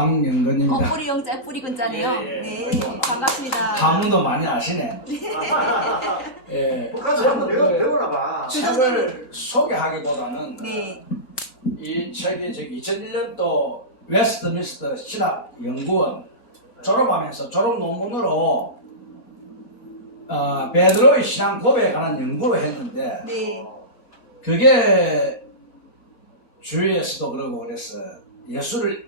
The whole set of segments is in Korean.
왕영근입니다. 뿌리 영자 뿌리 근자네요. 예, 예. 네, 반갑습니다. 한문도 많이 아시네. 예. 북한도 한번 배우나 봐. 책을 소개하기보다는 네, 이 책이 2001년도 웨스트민스터 신학연구원 졸업하면서 졸업 논문으로 베드로의 신앙 고백에 관한 연구를 했는데 네, 그게 주위에서도 그러고 그랬어. 예수를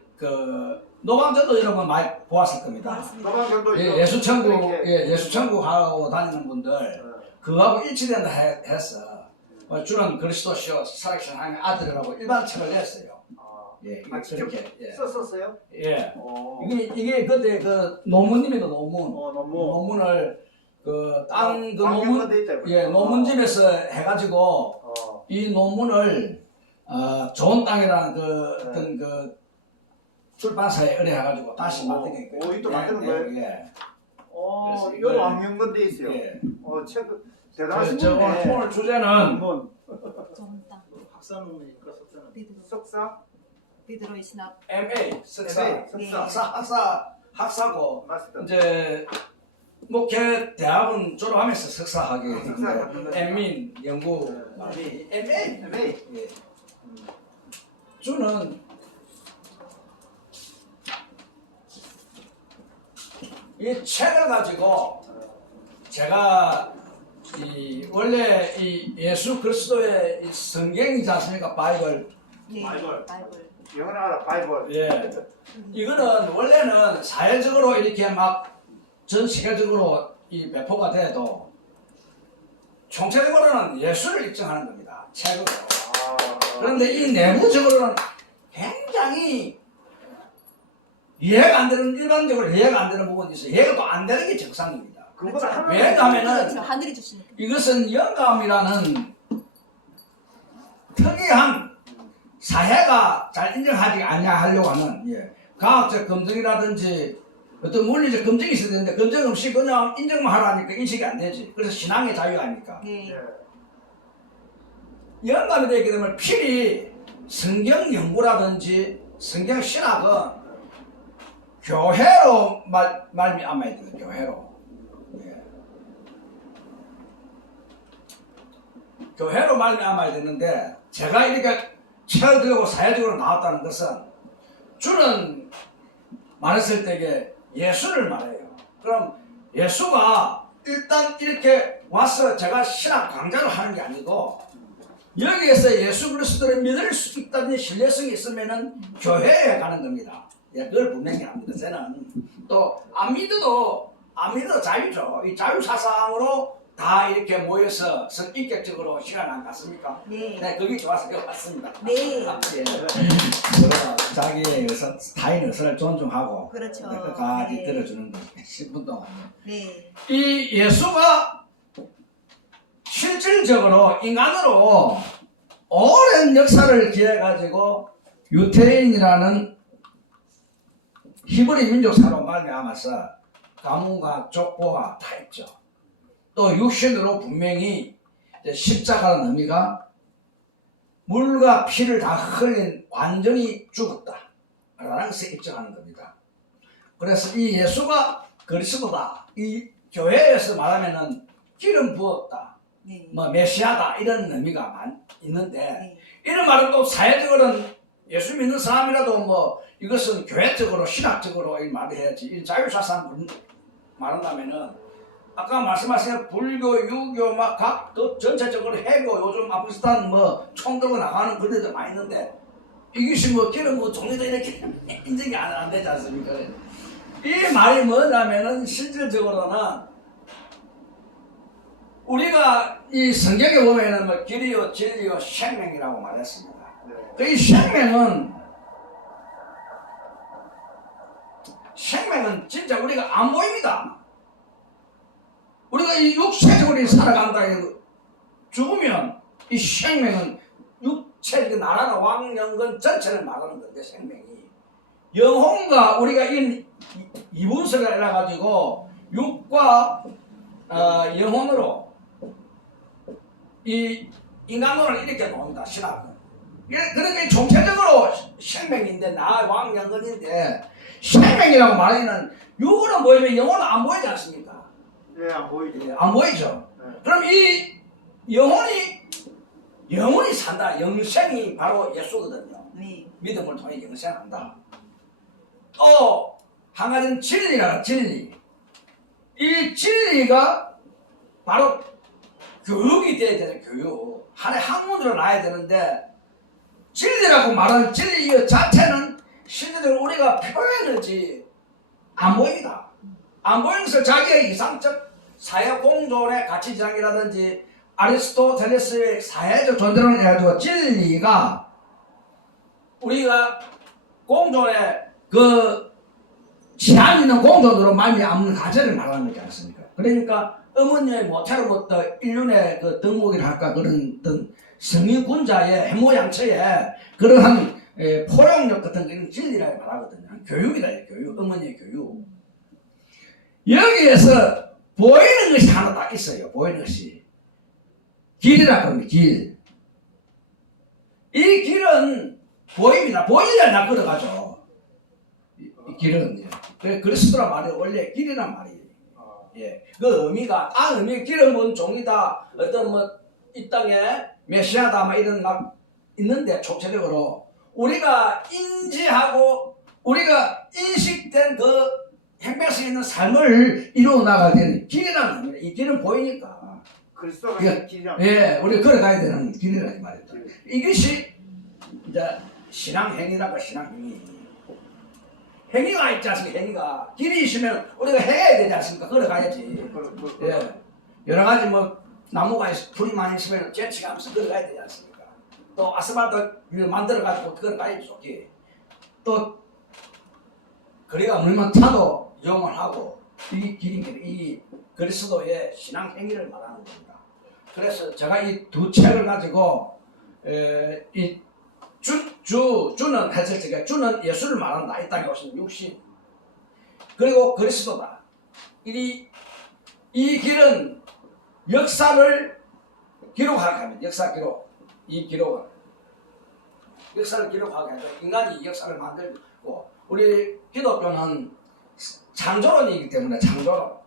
노방전도 여러분 많이 보았을 겁니다. 고맙습니다. 도망경도 예, 예수천국 하고 다니는 분들 그거하고 일치된다 했어. 주는 그리스도시요 살아계신 하나님의 아들이라고 일반 책을 냈어요. 예, 이게 그렇게. 예. 썼었어요? 예. 어. 이게 그때 그 논문입니다. 논문. 논문. 논문을 그 논문 방경화돼 있다, 예 논문집에서 해가지고 이 논문을 좋은 땅이라는 어떤 그 출판사에 의뢰해가지고 다시 만든 게 있고요. 이또 만드는 거예요? 예. 어, 그래서 이거 이걸- 왕명건 돼 있어요. 예. 책 대단하신 저 분이네. 오늘 주제는 논문. 좋은 땅. 학사 논문이니까 석사는. 베드로, 석사? 베드로의 신학. MA 석사, MA, 학사고 마스터. 이제 목회 대학은 졸업하면서 석사하게 석사 받는 거죠. MA 연구 말이 MA. MA. 예. 주는 이 책을 가지고 제가 원래 이 예수 그리스도의 이 성경이지 않습니까? 바이블. 네, 바이블. 바이블. 영어는 알아. 바이블. 예. 이거는 원래는 사회적으로 이렇게 막 전 세계적으로 이 배포가 돼도 총체적으로는 예수를 입증하는 겁니다. 책으로. 그런데 이 내부적으로는 굉장히 이해가 안 되는, 일반적으로 이해가 안 되는 부분이 있어요. 이해가 또 안 되는 게 정상입니다. 그거는 하나. 왜냐하면은 그렇죠. 하늘이 주시니까. 이것은 영감이라는 특이한 사회가 잘 인정하지 않냐 하려고 하는 과학적 검증이라든지 어떤 물리적 검증이 있어야 되는데 검증 없이 그냥 인정만 하라니까 인식이 안 되지. 그래서 신앙의 자유 아닙니까? 네, 영감이 되기 때문에 필히 성경 연구라든지 성경 신학은 교회로 말미암아야 돼요. 교회로. 예. 교회로 말미암아야 되는데 제가 이렇게 체험적으로 사회적으로 나왔다는 것은 주는 말했을 때에 예수를 말해요. 그럼 예수가 일단 이렇게 와서 제가 신학 강좌를 하는 게 아니고 여기에서 예수 그리스도를 믿을 수 있다는 신뢰성이 있으면은 교회에 가는 겁니다. 예, 그걸 분명히 압니다. 저는 또 안 믿어도 자유죠. 이 자유 사상으로 다 이렇게 모여서 성인격적으로 시간 안 갔습니까? 네, 네, 그게 좋아서 여기 왔습니다. 네. 예. 자기의 타인 의사를 존중하고 그렇죠. 끝까지 네. 들어주는 거 10분 동안. 네, 이 예수가 실질적으로 인간으로 오랜 역사를 기해가지고 유태인이라는 히브리 민족사로 말미암아서 가문과 족보가 다 있죠. 또 육신으로 분명히 십자가라는 의미가 물과 피를 다 흘린 완전히 죽었다 라는 것을 입증하는 겁니다. 그래서 이 예수가 그리스도다, 이 교회에서 말하면은 기름 부었다, 네, 뭐 메시아다 이런 의미가 있는데 네. 이런 말은 또 사회적으로는 예수 믿는 사람이라도 뭐 이것은 교회적으로 신학적으로 이 말을 해야지. 이 자유사상 말한다면은 아까 말씀하신 불교, 유교 막 각 전체적으로 해고 요즘 아프리스탄 뭐 총 들고 나가는 분들도 많이 있는데 이것이 뭐 기름 뭐 종류도 이렇게 인정이 안 되지 않습니까? 이 말이 뭐냐면은 실질적으로는 우리가 이 성경에 보면은 뭐 길이요 진리요 생명이라고 말했습니다. 이 생명은 진짜 우리가 안 보입니다. 우리가 이 육체적으로 살아간다 죽으면 이 생명은 육체적 나라나 왕영건 전체를 말하는 건데 생명이 영혼과 우리가 이분석을 해가지고 육과 영혼으로 이 인간론을 이렇게 봅니다. 신학은. 그러니까 총체적으로 생명인데 나 왕영건인데 생명이라고 말하기는 육은 보이면 영혼은 안 보이지 않습니까? 예, 안 보이죠. 예, 안 보이죠. 네. 그럼 이 영혼이 산다. 영생이 바로 예수거든요. 네. 믿음을 통해 영생한다. 또 한 가지는 진리라 진리. 이 진리가 바로 교육이 돼야 되는 교육. 하나의 학문으로 나야 되는데 진리라고 말하는 진리 이 자체는 실제적으로 우리가 표현을지 안 보입니다. 안 보이면서 자기의 이상적 사회 공존의 가치 지향이라든지 아리스토텔레스의 사회적 존재론을 해가지고 진리가 우리가 공존의 그 지향 있는 공존으로 말미암는 가치를 말하는 거지 않습니까? 그러니까 어머니의 모태로부터 인륜의 그 덕목이랄까 그런 어떤 성인군자의 해모양처의 그러한 포용력 같은 그런 진리라고 말하거든요. 교육이다, 교육. 어머니의 교육. 여기에서 보이는 것이 하나 딱 있어요. 보이는 것이. 길이라고 합니다. 길. 이 길은 보입니다. 보이려야 나 걸어가죠. 이 길은. 그리스도란 말이 원래 길이란 말이에요. 예. 그 의미가, 딴 의미, 길은 뭔 종이다. 어떤 이 땅에 메시아다. 막 이런 막 있는데, 총체적으로. 우리가 인지하고, 우리가 인식된 그 행복에 있는 삶을 이루어 나가야 되는 길이라는 겁니다. 이 길은 보이니까. 그리스도가 예, 길이란 예, 우리 걸어가야 되는 길이라는 말이다. 이것이 이제 신앙행위라고 신앙행위. 행위가 있지 않습니까? 행위가. 길이 있으면 우리가 해야 되지 않습니까? 걸어가야지. 예. 여러 가지 나무가 불이 많이 있으면 재치가면서 걸어가야 되지 않습니까? 또 아스팔트를 만들어가지고 걸어가야지 좋게. 또 거리가 물만 타도 이용을 하고 이 길이 이 그리스도의 신앙 행위를 말하는 겁니다. 그래서 제가 이 두 책을 가지고 이 주는 했을 적에 주는 예수를 말한다. 이 땅에 오신 육신 그리고 그리스도다. 이 길은 역사를 기록하게 합니다. 역사 기록. 이 기록은 역사를 기록하게 하죠. 인간이 역사를 만들고 우리 기독교는 창조론이기 때문에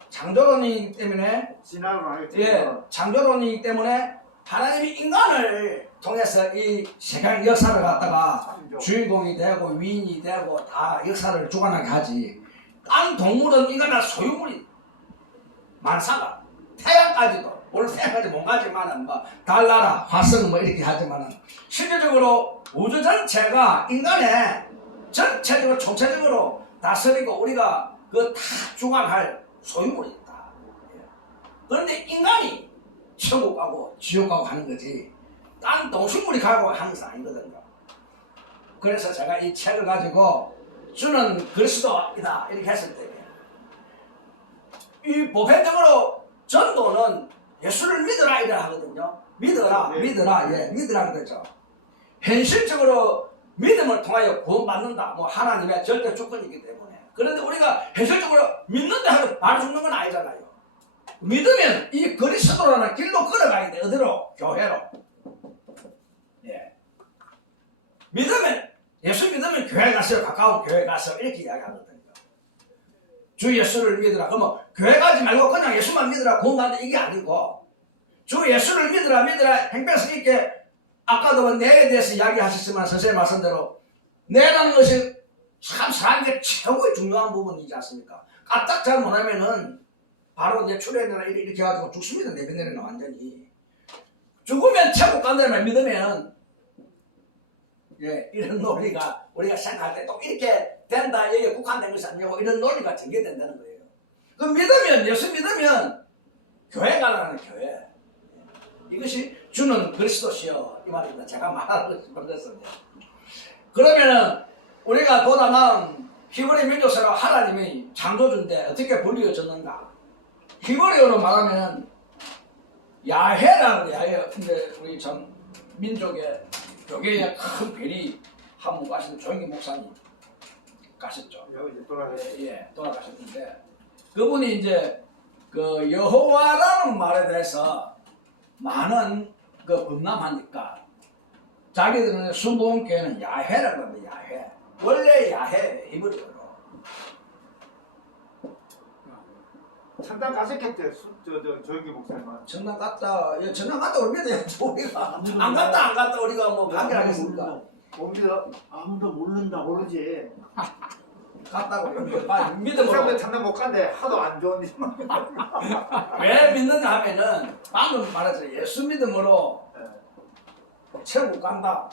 창조론이기 때문에 진화를 하겠죠. 예, 창조론이기 때문에 하나님이 인간을 통해서 이 세상 역사를 갖다가 주인공이 되고 위인이 되고 다 역사를 주관하게 하지. 딴 동물은 인간의 소유물이 만사가 태양까지도 물론 태양까지 못 가지만은 달나라 화성 이렇게 하지만은 실질적으로 우주 전체가 인간의 전체적으로 총체적으로 다스리고 우리가 그 다 주관할 소유물이 있다. 그런데 인간이 천국 가고 지옥 가고 하는 거지 딴 동식물이 가고 하는 것은 아니거든요. 그래서 제가 이 책을 가지고 주는 그리스도이다 이렇게 했을 때 이 보편적으로 전도는 예수를 믿으라 이래 하거든요. 믿어라 예, 믿으라 그러죠. 현실적으로 믿음을 통하여 구원받는다. 하나님의 절대 조건이기 때문에. 그런데 우리가 현실적으로 믿는데 하고 바로 죽는 건 아니잖아요. 믿으면 이 그리스도라는 길로 걸어가야 돼. 어디로? 교회로. 예. 믿으면 예수 믿으면 교회 가서 가까운 교회 가서 이렇게 이야기하거든요. 주 예수를 믿으라. 그러면 교회 가지 말고 그냥 예수만 믿으라 구원받는다 이게 아니고 주 예수를 믿으라 행복성 있게 아까도 내에 대해서 이야기하셨지만 선생님 말씀대로 내라는 것이 참 사람에게 최고의 중요한 부분이지 않습니까? 까딱 잘 못하면은 바로 내 출애굽이나 이렇게 해가지고 죽습니다. 내면에는 완전히 죽으면 천국 간다는 믿으면 예, 이런 논리가 우리가 생각할 때 또 이렇게 된다 여기에 국한된 것이 아니고 이런 논리가 전개된다는 거예요. 그 믿으면 예수 믿으면 교회 가라는 교회 이것이 주는 그리스도시여 이 말입니다. 제가 말하고 싶은 것은 그러면은 우리가 보다 나은 히브리 민족사로 하나님이 창조주인데 어떻게 분리해졌는가? 히브리어로 말하면 야훼라는 야훼. 근데 우리 전 민족의 교계에 큰 별이 한 분 가시는 조영기 목사님 가셨죠. 여기 돌아가셨어요. 예, 돌아가셨는데 그분이 이제 그 여호와라는 말에 대해서 많은 그 범람하니까 자기들은 순복음교회는 야훼라고 합니다. 야훼. 원래 야훼 히브리어로. 천당 가셨겠대. 조영기 목사님은. 전남 갔다 우리 믿어야죠 우리가. 안 갔다 우리가 뭐 관계하겠습니까? 옵니다. 아무도 모르지. 갔다고 우리 사람들 믿음으로. 천당 못 간대. 하도 안 좋은 일만. 왜 믿느냐 하면은 방금 말했죠. 예수 믿음으로 천국 간다.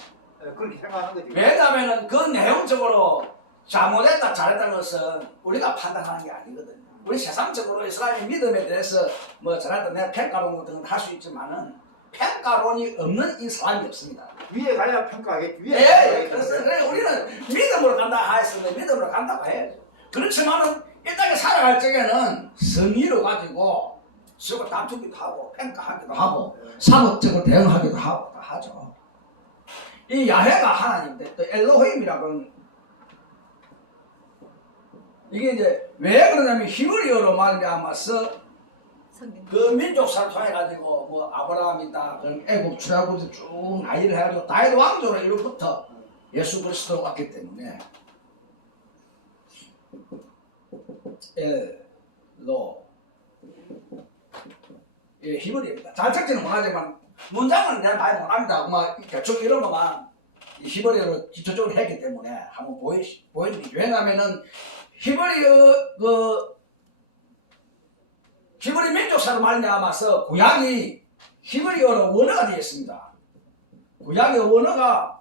그렇게 생각하는 거지. 왜냐하면은 그 내용적으로 잘못했다 잘했다는 것은 우리가 판단하는 게 아니거든요. 우리 세상적으로 이스라엘 믿음에 대해서 뭐 잘했다 내가 평가론 같은 건 할 수 있지만은 평가론이 없는 이 사람이 없습니다. 위에 가야 평가하겠지. 위에 예, 가야 그래서 우리는 믿음으로 간다 하였으면 믿음으로 간다고 해야죠. 그렇지만은 이 땅에 살아갈 적에는 성의로 가지고 서로 다투기도 하고 평가하기도 하고 사법적으로 대응하기도 하고 다 하죠. 이 야훼가 하나님인데 또 엘로힘이라고는 이게 이제 왜 그러냐면 히브리어로 말미암아서 성경. 그 민족사를 통해 가지고 뭐 아브라함이다 그럼 애굽 출애굽에서 쭉 나이를 해가지고 다윗 왕조로 이로부터 예수 그리스도가 왔기 때문에 엘로 예, 히브리입니다. 잘 적지는 못하지만 문장은 내가 많이 못합니다. 막 대충 이런 것만 히브리어로 기초적으로 했기 때문에 한번 보여드리죠. 왜냐하면은 히브리 민족사로 말미암아서 구약이 히브리어로 원어가 되어 있습니다. 구약의 원어가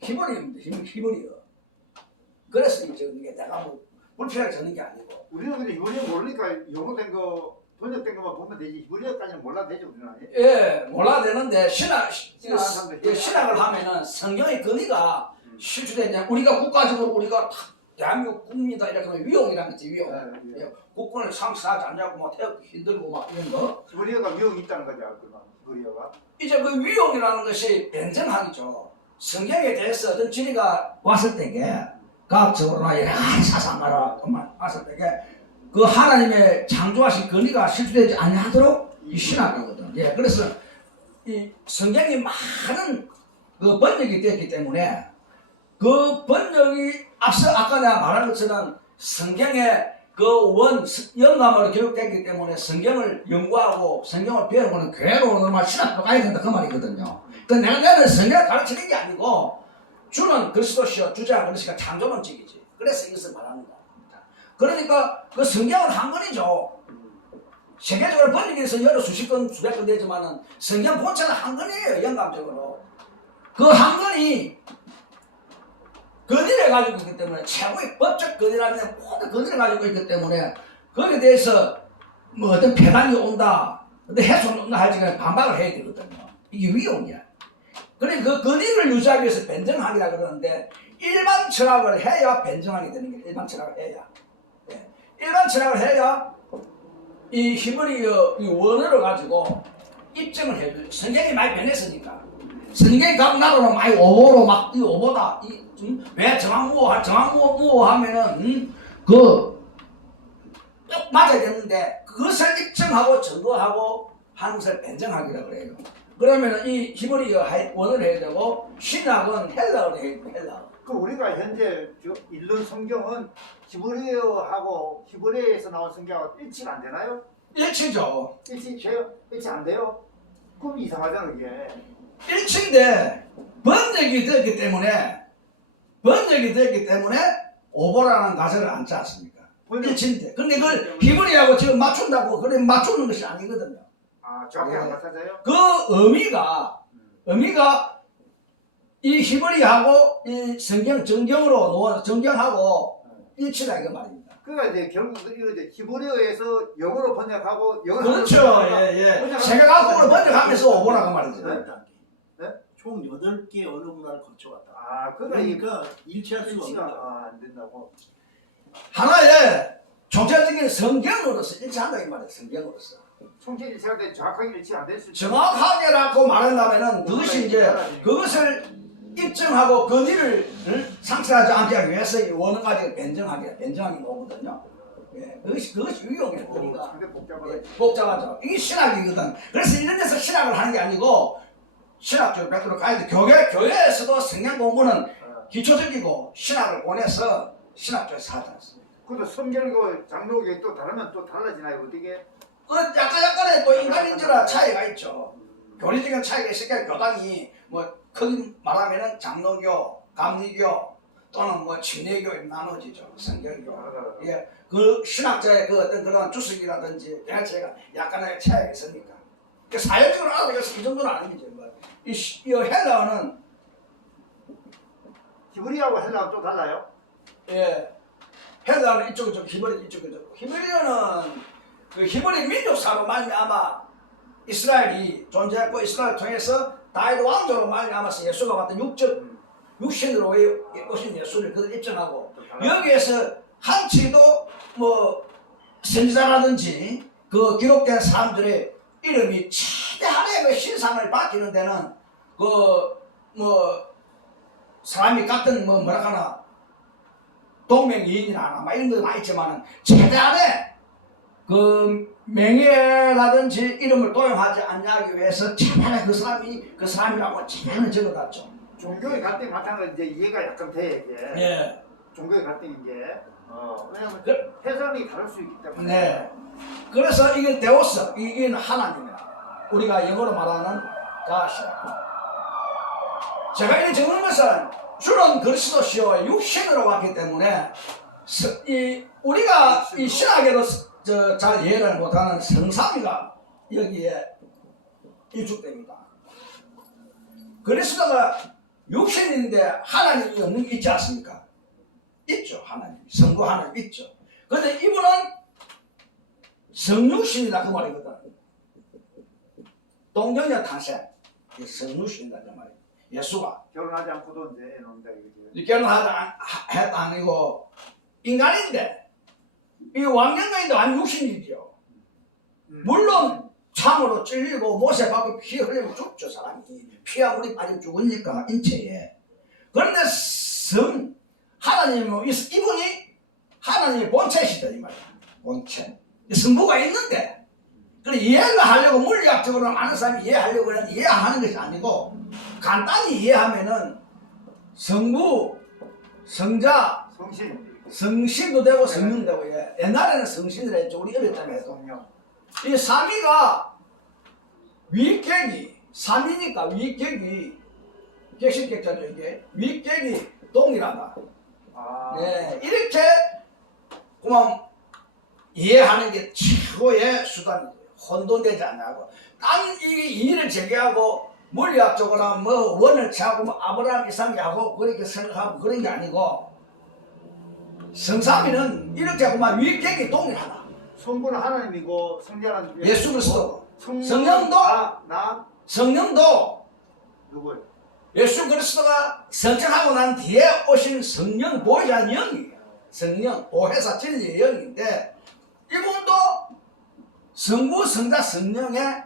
히브리어입니다. 히브리어. 그래서 이게 내가 뭐 불필요하게 적는 게 아니고. 우리는 근데 이번에 모르니까 영어된 거 번역된 것만 보면 되지. 이번에까지는 몰라도 되죠 우리는. 예, 몰라야 되는데 사람들 신학을 하면은 성경의 근위가 실추되냐. 우리가 국가적으로 우리가 대한민국 국민이다 이렇게 하면 위용이라는 거지 위용. 예, 예. 국권을 상실하지 않냐고 막 태극기 힘들고 막 이런 거. 히브리어가 위용이 있다는 거죠. 히브리어가. 이제 그 위용이라는 것이 변증하기죠. 성경에 대해서 어떤 진리가 왔을 때에 과학적으로나 여러 가지 사상가로 왔을 때에 그 하나님의 창조하신 권위가 실추되지 아니하도록 이 신학이거든. 예, 그래서 이 성경이 많은 그 번역이 되었기 때문에 그 번역이 앞서 아까 내가 말한 것처럼 성경의 그 영감으로 기록됐기 때문에 성경을 연구하고 성경을 배워보는 교회로 normal 신학교 가야 된다 그 말이거든요. 그 내가 성경을 가르치는 게 아니고 주는 그리스도시요 주자 그리스도가 창조론적이지. 그래서 이것을 말하는 겁니다. 그러니까 그 성경은 한 권이죠. 세계적으로 번역해서 여러 수십 권, 수백 권 되지만은 성경 본체는 한 권이에요. 영감적으로. 그 한 권이 권위를 가지고 있기 때문에 최고의 법적 권위라는 모든 권위를 가지고 있기 때문에 거기에 대해서 뭐 어떤 폐단이 온다, 어떤 해소는 온다 할지 반박을 해야 되거든요. 이게 위험이야. 그러니까 그 권위를 유지하기 위해서 변증하기라 그러는데 일반 철학을 해야 변증하게 되는 게 일반 철학을 해야. 네. 일반 철학을 해야 이 히브리어 이 원어를 가지고 입증을 해줘요. 성경이 많이 변했으니까. 성경이 각 나라로 많이 오보로 막 이 오보다 왜 정황무호 하면은 꼭 맞아야 되는데 그것을 입증하고 증거하고 하는 것을 변증하기라고 그래요. 그러면 이 히브리어 원어를 해야 되고 신학은 헬라어를 해야 되고 헬라어. 그 우리가 현재 읽는 성경은 히브리어하고 히브리어에서 나온 성경하고 일치가 안 되나요? 일치죠. 일치 안 돼요? 그럼 이상하잖아 이게. 일치인데 번역이 됐기 때문에 오보라는 가설을 앉지 않습니까? 일치인데. 근데 그걸 히브리하고 지금 맞춘다고 그래 맞추는 것이 아니거든요. 아 정확히 안 맞아요? 그 의미가 이 히브리하고 이 정경하고 일치다 이거 말입니다. 그러니까 이제 결국 이거 이제 히브리어에서 영어로 번역하고 영어로 그렇죠. 예. 세계각국으로 번역하면서 오보라고 말이죠. 네? 총 8개 언어 문화를 거쳐왔다. 아 그러니까 일치할 수가 일치가 없다. 안 된다고. 하나의 총체적인 성경으로서 일치한다 이 말이에요. 성경으로서. 총체 일치할 때 정확하게 일치 안 될 수 있죠. 정확하게라고 말한다면은 그것이 이제 그것을 입증하고 권위를 상실하지 않게 하기 위해서 이 원어까지 변증하기 오거든요. 예, 그것이 위험해요. 우리가 근데 복잡하네. 복잡하죠. 이게 신학이거든. 그래서 이런 데서 신학을 하는 게 아니고 신학적으로 100% 가야 돼. 교회에서도 성경 공부는 기초적이고 신학을 보내서 신학 쪽에서 하지 않습니다. 그것도 성결교 장로교 또 다르면 또 달라지나요? 어떻게? 그 약간의 또 인간인지라 차이가 있죠. 교리적인 차이가 있으니까 교단이 뭐 크게 말하면은 장로교, 감리교 또는 뭐 침례교 이렇게 나눠지죠. 성결교. 예, 그 신학자의 그 어떤 그런 주석이라든지 대체가 약간의 차이가 있으니까. 그 사회적으로 알아보겠어 이 정도는 아니죠. 뭐. 이 헬라어는 히브리하고 헬라하고 또 달라요? 예, 헬라어는 이쪽이죠. 히브리 이쪽이죠. 히브리어는 그 히브리 민족사로 말미암아 이스라엘이 존재했고 이스라엘을 통해서 다윗 왕조로 말미암아서 예수가 받던 육신으로 오신 예수를 그들 입증하고 여기에서 한치도 뭐 선지자라든지 그 기록된 사람들의 이름이 최대한의 그 신상을 바뀌는 데는 그 뭐 사람이 같은 뭐 뭐랄까나 동맹이인이나 막 이런 거 있지만은 최대한의 그 명예라든지 이름을 도용하지 않기 위해서 최대한의 그 사람이라고 최대한을 적어놨죠. 종교의 갈등이 마찬가지로 이제 이해가 약간 돼 이게. 예. 종교의 갈등인 게. 왜냐면 그- 해석이 다를 수 있기 때문에. 네. 그래서 이게 데오스, 이게 하나님이야. 우리가 영어로 말하는 가시야. 제가 이렇게 적는 것은 주는 그리스도시요 육신으로 왔기 때문에 우리가 이 신학에도 잘 이해를 못하는 성삼위가 여기에 일축됩니다. 그리스도가 육신인데 하나님이 없는 게 있지 않습니까? 있죠. 하나님. 성부 하나님 있죠. 그런데 이분은 성육신이다 그 말이거든. 동정녀 탄생. 성육신이다 그 말이야. 예수가. 결혼하지 않고도 이제 애 낳는다 이거지. 결혼하다 아니고 인간인데 이 왕년간인데 완전 육신이죠. 물론 참으로 찔리고 못에 박고 피 흘리면 죽죠. 사람이. 피와 물이 빠지면 죽으니까 인체에. 그런데 하나님은 이분이 하나님의 본체시다 이 말이야. 본체. 성부가 있는데 그래 이해를 하려고 물리학적으로 많은 사람이 이해하려고 하는데 이해하는 것이 아니고 간단히 이해하면은 성부, 성자, 성신도 되고 성령도 되고 옛날에는 성신을 했죠. 우리 어릴 때만 해도 이 삼위가 위격이 삼위니까 위격이 객실격자죠 이게 위격이 동일하다. 네, 이렇게 그만 이해하는 게 최고의 수단이죠. 혼돈되지 않냐고. 딴 이의를 제기하고 물리학적으로 뭐 원을 취하고 뭐 아브라함 이상하고 그렇게 생각하고 그런 게 아니고 성삼위는 이렇게 그만 위격이 동일하다. 성부는 하나님이고 성자는 예수 그리스도. 성령도 성령도 누구예요? 예수 그리스도가 선택하고 난 뒤에 오신 성령 보혜자 영이에요. 성령 보혜사 진리의 영인데 이분도 성부 성자 성령의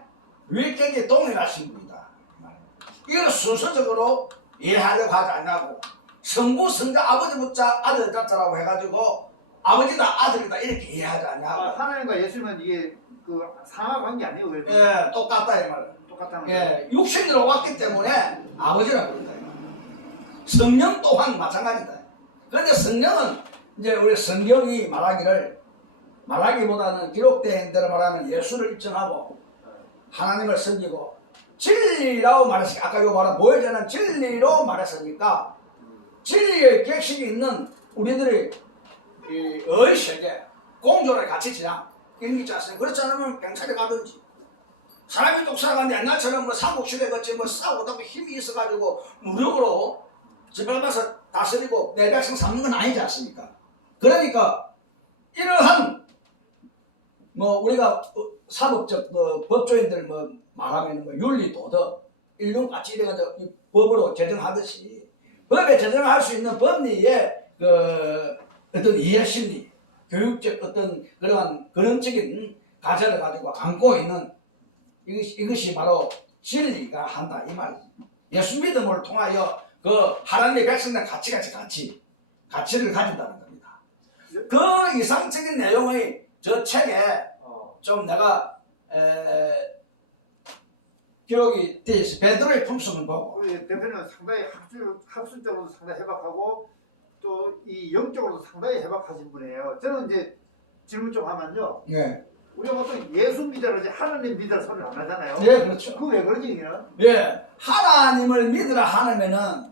위격이 동일하신 분이다. 이걸 순서적으로 이해하려고 하지 않냐고. 성부 성자 아버지 묻자 아들 자자라고 해가지고 아버지다 아들이다 이렇게 이해하지 않냐고. 하나님과 예수는 이게 그 상하 관계 아니에요? 왜? 예, 똑같다 이 말이에요. 똑같다는 예, 육신으로 왔기 때문에 아버지라고 그런다. 성령 또한 마찬가지다. 그런데 성령은 이제 우리 성경이 말하기보다는 기록된 대로 말하면 예수를 입증하고 하나님을 섬기고 진리라고 말했으니까 아까 요 말한 보혜자는 진리로 말했으니까 진리의 객식이 있는 우리들의 이 의식에 공존을 같이 지향 이런 게 있지 않습니까? 그렇지 않으면 경찰에 가든지 사람이 뚝 살아가는데 옛날처럼 뭐 삼국시대 같이 뭐 싸우고 또 힘이 있어가지고 무력으로 집어가면서 다스리고 내 백성 삼는 건 아니지 않습니까? 그러니까 이러한 뭐 우리가 사법적 법조인들 뭐 말하면 뭐 윤리 도덕 인륜같이 이래가지고 이 법으로 제정하듯이 법에 제정할 수 있는 법리의 그 어떤 이해심리 교육적 어떤 그러한 근원적인 가설을 가지고 안고 있는 이것이 바로 진리가 한다 이 말이지. 예수 믿음을 통하여 그 하나님의 백성들 가치를 가진다는 겁니다. 그 이상적인 내용의 저 책에 좀 내가 기록이 되어 있어. 베드로의 품성을 보고. 우리 대표는 상당히 학술적으로 상당히 해박하고 또 이 영적으로도 상당히 해박하신 분이에요. 저는 이제 질문 좀 하면요. 예. 우리가 보통 예수 믿으라지 하나님 믿으라 소리를 안 하잖아요. 예, 그렇죠. 그거 왜 그러지 이게는? 예. 하나님을 믿으라 하면은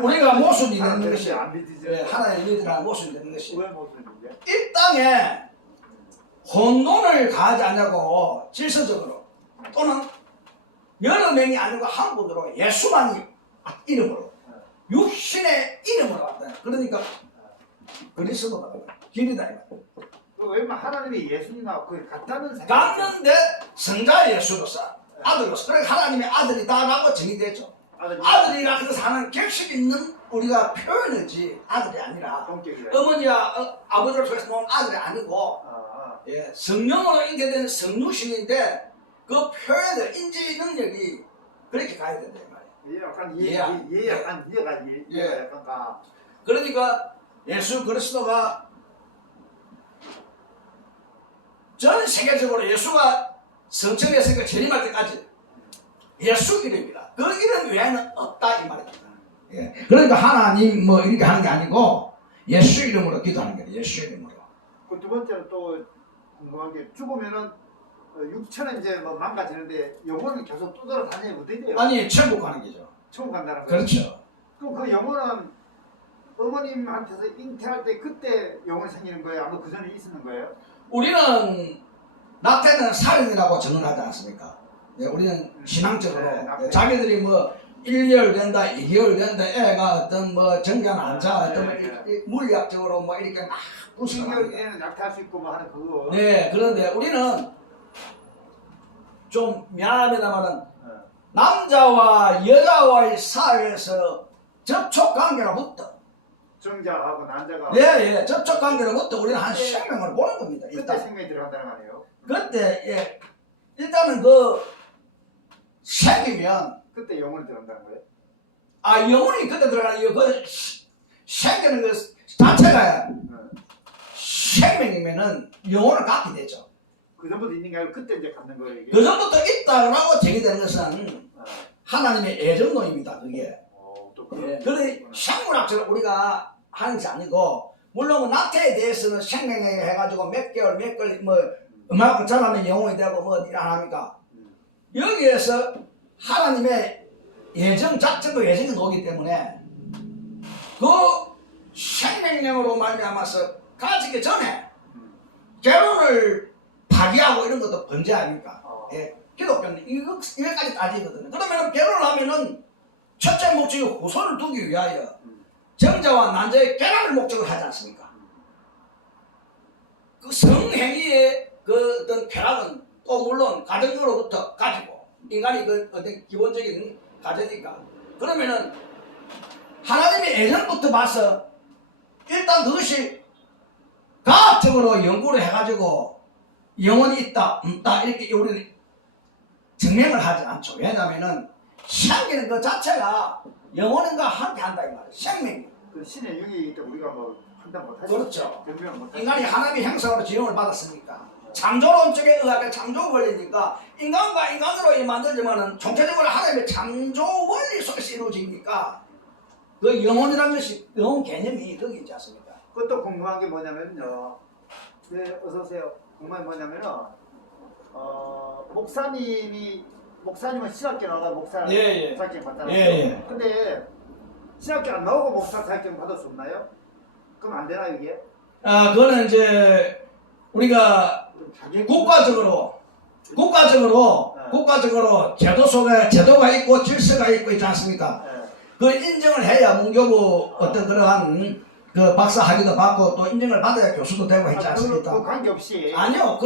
우리가 모순이 되는 것이 안 믿으죠. 예, 하나님 믿으라 모순이 되는 것이 왜 모순인데? 이 땅에 혼돈을 가하지 않냐고 질서적으로 또는 여러 명이 아니고 한 분으로 예수만이 이름으로 육신의 이름으로 왔다. 그러니까 그리스도가 길이다 이 말이야. 왜냐면 하나님이 예수님과 거의 같다는 생각. 갔는데 성자 예수로서 아들로서 그래 하나님의 아들이다라고 정의되죠. 아들이라 그 사는 격식 있는 우리가 표현이지 아들이 아니라 성격이라. 어머니와 아버지를 통해서 놓은 아들이 아니고 예, 성령으로 인계된 성육신인데 그 표현의 인지 능력이 그렇게 가야 된다 이 말이에요. 약간 예. 이해가 약간 가. 그러니까 예수 그리스도가 전 세계적으로 예수가 성천했으니까 재림할 때까지 예수 이름이라 그 이름 외에는 없다 이 말입니다. 예. 그러니까 하나님 뭐 이렇게 하는 게 아니고 예수 이름으로 기도하는 거예요. 예수 이름으로. 그 두 번째로 또 궁금한 게 죽으면은 육체는 이제 뭐 망가지는데 영혼은 계속 떠돌아다니면 어떻게 돼요? 아니 천국 가는 거죠. 천국 간다는 거죠. 그렇죠. 그럼 그 영혼은 어머님한테서 잉태할 때 그때 영혼이 생기는 거예요? 아니면 그 전에 있는 거예요? 우리는 낙태는 살인이라고 정언하지 않습니까? 예, 우리는 신앙적으로 네, 낙태. 자기들이 뭐 1개월 된다, 2개월 된다, 애가 어떤 뭐 정장 안 자, 어떤 네, 이 물리학적으로 뭐 이렇게 막 분석하는 신경에는 낙태할 수 있고 뭐 하는 그거. 네, 그런데 우리는 좀 미안합니다만은 남자와 여자와의 사회에서 접촉 관계로부터 정자하고 난자가 예, 접촉 관계로부터 우리는 한 생명을 보는 겁니다. 그때 일단 생명이 들어간다는 거 아니에요? 그때 예, 일단은 그 생기면 그때 영혼이 들어간다는 거예요? 아 영혼이 그때 들어가는 그 생기는 그 자체가 생명이면은 영혼을 갖게 되죠. 그 전부터 있는 게 아니고 그때 이제 갖는 거예요 이게? 그 전부터 있다라고 제기되는 것은 하나님의 애정론입니다. 그게. 또 예, 그런데 생물학적으로 우리가 하는 게 아니고 물론 낙태에 대해서는 생명에 해가지고 몇 개월 뭐 얼마큼 자라면 영혼이 되고 뭐 일 안 합니까? 여기에서 하나님의 예정 자체도 예정이 나오기 때문에 그 생명력으로 말미암아서 가지기 전에 결혼을 파기하고 이런 것도 범죄 아닙니까? 예, 기독교는 이거까지 따지거든요. 그러면 결혼을 하면은 첫째 목적이 후손을 두기 위하여 정자와 난자의 결합을 목적으로 하지 않습니까? 그 성행위의 그 어떤 결합은 또 물론 가정으로부터 가지고 인간이 그 어떤 기본적인 가정이니까 그러면은 하나님의 예전부터 봐서 일단 그것이 과학적으로 연구를 해가지고 영혼이 있다 없다 이렇게 우리는 증명을 하지 않죠. 왜냐하면은 생기는 것 자체가 영혼과 함께 한다 이 말이에요. 생명이. 그 신의 영이기 때문에 우리가 뭐 판단 못하죠. 그렇죠. 변명 못하죠. 인간이 하나님의 형상으로 지음을 받았으니까 창조론 쪽에 의하게 창조 원리니까 인간과 인간으로 만들지만은 총체적으로 하나님의 창조 원리 속에서 이루어지니까 그 영혼이라는 것이 영혼 개념이 거기 있지 않습니까? 그것도 궁금한 게 뭐냐면요. 네, 어서 오세요. 궁금한 게 뭐냐면은 목사님은 신학교 나가 목사 예. 자격 받잖아요. 예. 근데 신학교 안 나오고 목사 자격 받을 수 없나요? 그럼 안 되나 이게? 아 그거는 이제 우리가 국가적으로 제도 속에 제도가 있고 질서가 있고 있지 않습니까? 네. 그 인정을 해야 문교부 어떤 그러한 그 박사 학위도 받고 또 인정을 받아야 교수도 되고 했지 않습니까? 그 관계없이 아니요.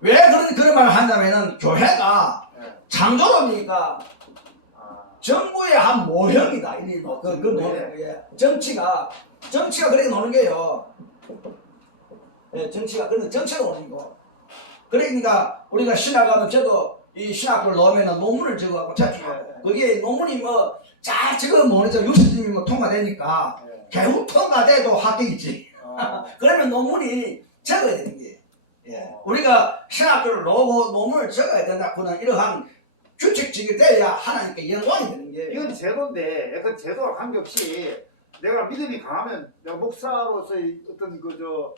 왜 그런 말을 하냐면은 교회가 창조론이니까 정부의 한 모형이다. 정치가 그렇게 노는 게요. 예, 정치가 노는 거. 그러니까 우리가 신학 가면 저도 이 신학을 넣으면 논문을 적어갖고 제출하고 그게 논문이 뭐 잘 적으면 뭐죠 60점이 뭐 통과되니까 겨우 통과돼도 합격이지. 그러면 논문이 적어야 되는 게. 예. 우리가 신학교를 나오고 논문을 적어야 된다고는 이러한 규칙적이 돼야 하나님께 영광이 되는 게. 이건 제도인데 그 제도와 관계없이 내가 믿음이 강하면 내가 목사로서의 어떤 그저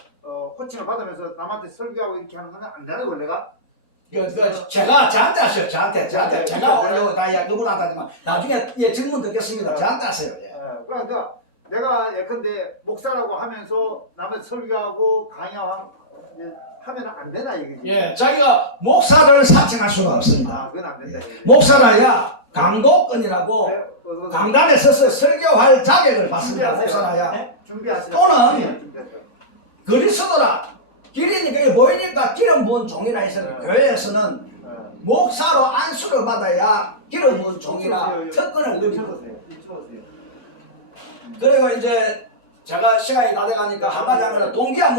호칭을 받으면서 남한테 설교하고 이렇게 하는 건 안 되는 거 내가. 제가 저한테 하세요. 저한테 네, 제가 네. 오려고 다 그분한테 하지만 나중에 예 질문 듣겠습니다. 저한테 하세요. 예. 그러니까 내가 예컨대 목사라고 하면서 남한테 설교하고 강의하고 하면 안 되나 이거지. 예, 자기가 목사를 사칭할 수가 없습니다. 아, 그건 안 된다. 이거지. 목사라야 강도권이라고 네, 강단에 서서 설교할 자격을 받습니다. 준비하세요. 목사라야. 네? 준비하세요. 또는 네, 준비하세요. 그리스도라 기린이 그게 보이니까 기름 부은 종이라 해서 교회에서는 네. 목사로 안수를 받아야 기름 부은 종이라 특권을 누립니다. 읽어보세요. 읽어보세요. 그리고 이제 제가 시간이 다 돼가니까 한 가지 하면 동기와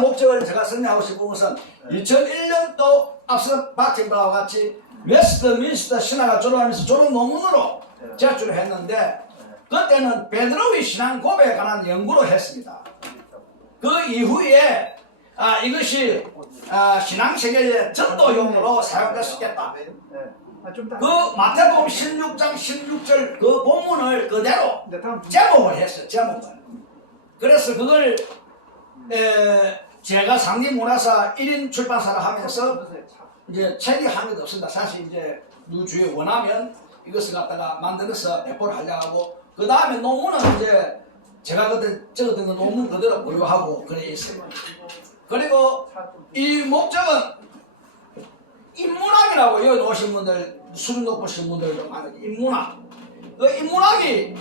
목적을 제가 설명하고 싶은 것은 2001년도 앞서 박진 바와 같이 웨스트민스터 신학을 졸업하면서 졸업 논문으로 제출을 했는데 그때는 베드로의 신앙 고백에 관한 연구를 했습니다. 그 이후에 이것이 신앙세계의 전도용으로 사용될 수 있겠다. 네. 좀 더. 그 마태복음 16장 16절 그 본문을 그대로 네, 다음 제목을 했어요. 제목을. 그래서 그걸 제가 상림문화사 1인 출판사를 하면서 이제 책이 한 것도 없습니다. 사실 이제 누주에 원하면 이것을 갖다가 만들어서 배포를 하려고 하고 그 다음에 논문은 이제 제가 그때 적었던 그 논문 그대로 보유하고 그래 있어요. 그리고 이 목적은 인문학이라고 여기 오신 분들 수준 높으신 분들도 많아요. 인문학. 그 인문학이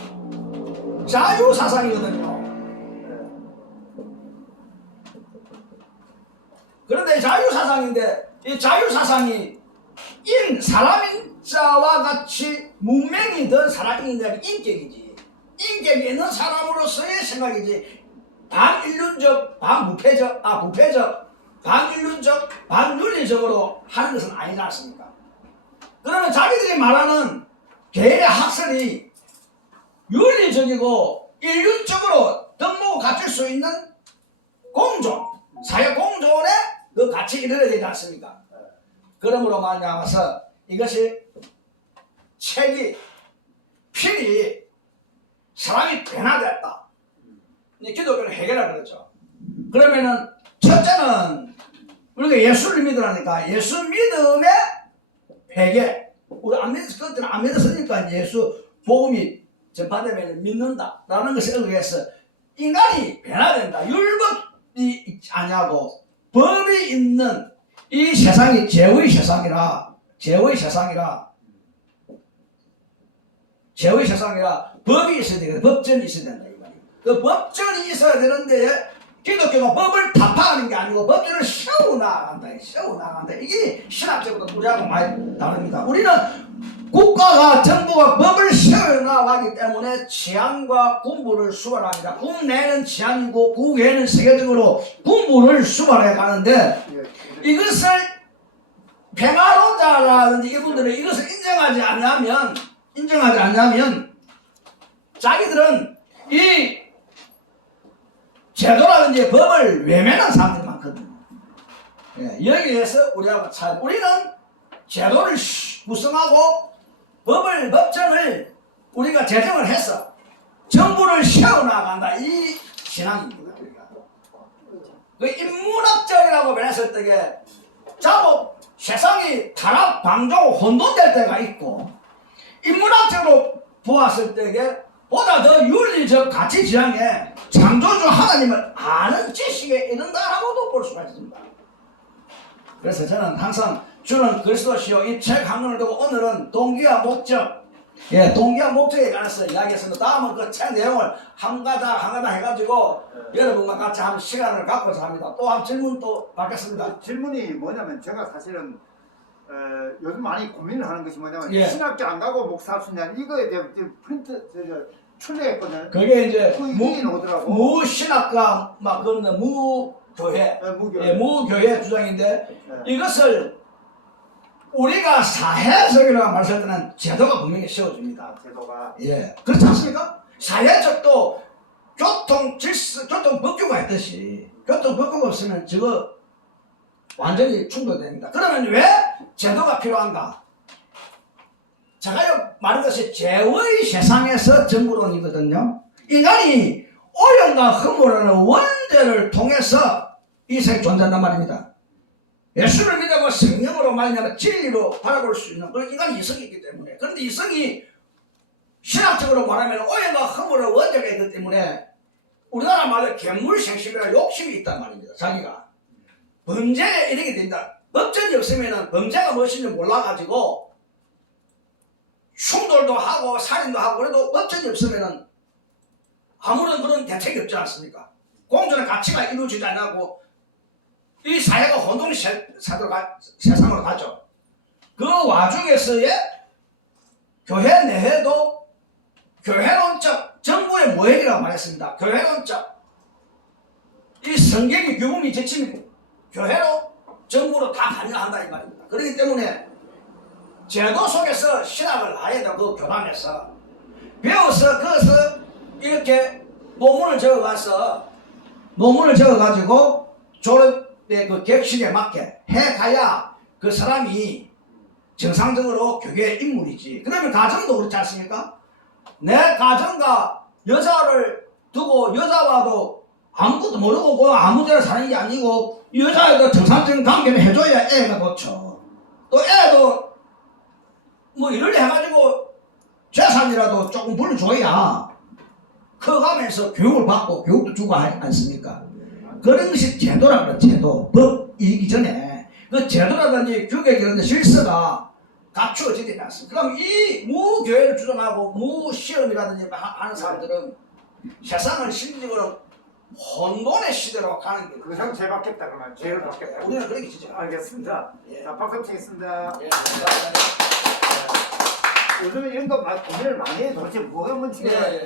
자유사상이거든요. 그런데 자유사상인데 이 자유사상이 사람인 자와 같이 문명이 든 사람인데 인격이지. 인격이 있는 사람으로서의 생각이지. 반인륜적, 반부패적, 반인륜적, 반윤리적으로 하는 것은 아니지 않습니까? 그러면 자기들이 말하는 개인의 학설이 윤리적이고 인륜적으로 덕목을 갖출 수 있는 공존, 사회 공존의 그 가치가 이르러야 되지 않습니까? 그러므로 말미암아서 이것이 책이 필히 사람이 변화됐다. 기독교는 해결하라 그러죠. 그러면은 첫째는 우리가 예수를 믿으라니까 예수 믿음의 회개. 우리 안 믿었을 그때는 안 믿었으니까 예수 복음이 전파되면 믿는다 라는 것에 의해서 인간이 변화된다. 율법이 있지 않냐고 법이 있는 이 세상이 죄의 세상이라 법이 있어야 되겠다. 법전이 있어야 된다. 이 말이에요. 그 법전이 있어야 되는데 기독교가 법을 타파하는 게 아니고 법전을 세워나간다. 이게 신학적으로 우리하고 많이 다릅니다. 우리는 국가가 정부가 법을 세워나가기 때문에 치안과 군부를 수반합니다. 국내는 치안이고 국외는 세계적으로 군부를 수반해 가는데 이것을 평화론자라든지 이분들은 이것을 인정하지 않냐면 자기들은 이 제도라든지 법을 외면한 사람들이 많거든요. 여기에서 우리는 제도를 구성하고 법정을 우리가 제정을 해서 정부를 세워나간다. 이 신앙입니다. 그 인문학적이라고 변했을 때에 자꾸 세상이 타락, 방종, 혼돈될 때가 있고 인문학적으로 보았을 때에 보다 더 윤리적 가치 지향에 창조주 하나님을 아는 지식에 이른다라고도 볼 수가 있습니다. 그래서 저는 항상 주는 그리스도시요 이 책 한 권을 두고 오늘은 동기와 목적, 동기와 목적에 관해서 이야기했습니다. 다음은 그 책 내용을 한 가닥 해가지고 여러분과 같이 한 시간을 갖고서 합니다. 또 한 질문 또 받겠습니다. 질문이 뭐냐면 제가 사실은 요즘 많이 고민을 하는 것이 뭐냐면 예. 신학교 안 가고 목사 순장 이거에 대해 프린트 출력했거든. 그게 이제 그 이게 오더라고. 무신학과 막 그런 무교회, 무교회. 무교회 주장인데 네. 이것을 우리가 사회적이라고 말할 때는 제도가 분명히 세워줍니다. 제도가 그렇지 않습니까? 사회적도 교통 질서, 교통 법규가 있듯이 교통 법규가 없으면 저거 완전히 충돌됩니다. 그러면 왜 제도가 필요한가? 제가 말한 것이 죄의 세상에서 정부론이거든요. 인간이 오염과 흠모라는 원죄를 통해서 이 세상에 존재한단 말입니다. 예수를 믿고 성령으로 말미암아 진리로 바라볼 수 있는 그런 인간이 이성이 있기 때문에. 그런데 이성이 신학적으로 말하면 오염과 흠모의 원죄가 있기 때문에 우리나라 말로 괴물생심이라 욕심이 있단 말입니다. 자기가 범죄에 이르게 된다. 법전이 없으면 범죄가 무엇인지 몰라가지고 충돌도 하고 살인도 하고 그래도 법전이 없으면 아무런 그런 대책이 없지 않습니까? 공존의 가치가 이루어지지 않고 이 사회가 혼돈의 세상으로 가죠. 그 와중에서의 교회 내에도 교회론적 정부의 모형이라고 말했습니다. 교회론적 이 성경이 규범이 지침이 교회로 정부로 다 관여한다 이 말입니다. 그렇기 때문에 제도 속에서 신학을 아야 되고 그 교단에서 배워서 그것을 이렇게 논문을 적어가지고 졸업의 그 객실에 맞게 해가야 그 사람이 정상적으로 교계의 인물이지. 그러면 가정도 그렇지 않습니까? 내 가정과 여자를 두고 여자와도 아무것도 모르고 뭐 아무데나 사는 게 아니고 여자애도 정상적인 관계를 해줘야 애가 좋죠. 또 애도 뭐 이럴 해가지고 재산이라도 조금 불러줘야 커가면서 교육을 받고 교육도 주고 하지 않습니까? 그런 것이 제도라 그래. 제도 법이기 전에 그 제도라든지 규격이라든지 질서가 갖추어지지 않습니다. 그럼 이 무교회를 주장하고 무시험이라든지 하는 사람들은 세상을 심리적으로 혼돈의 시대로 가는 게 그상 죄 받겠다 그러면 죄를 받겠다. 우리는 그렇게 지죠. 알겠습니다. 예. 자, 박수 치겠습니다. 예, 감사합니다. 요즘에 이런 거 고민을 많이 해. 도대체 뭐가 문제가 예, 예.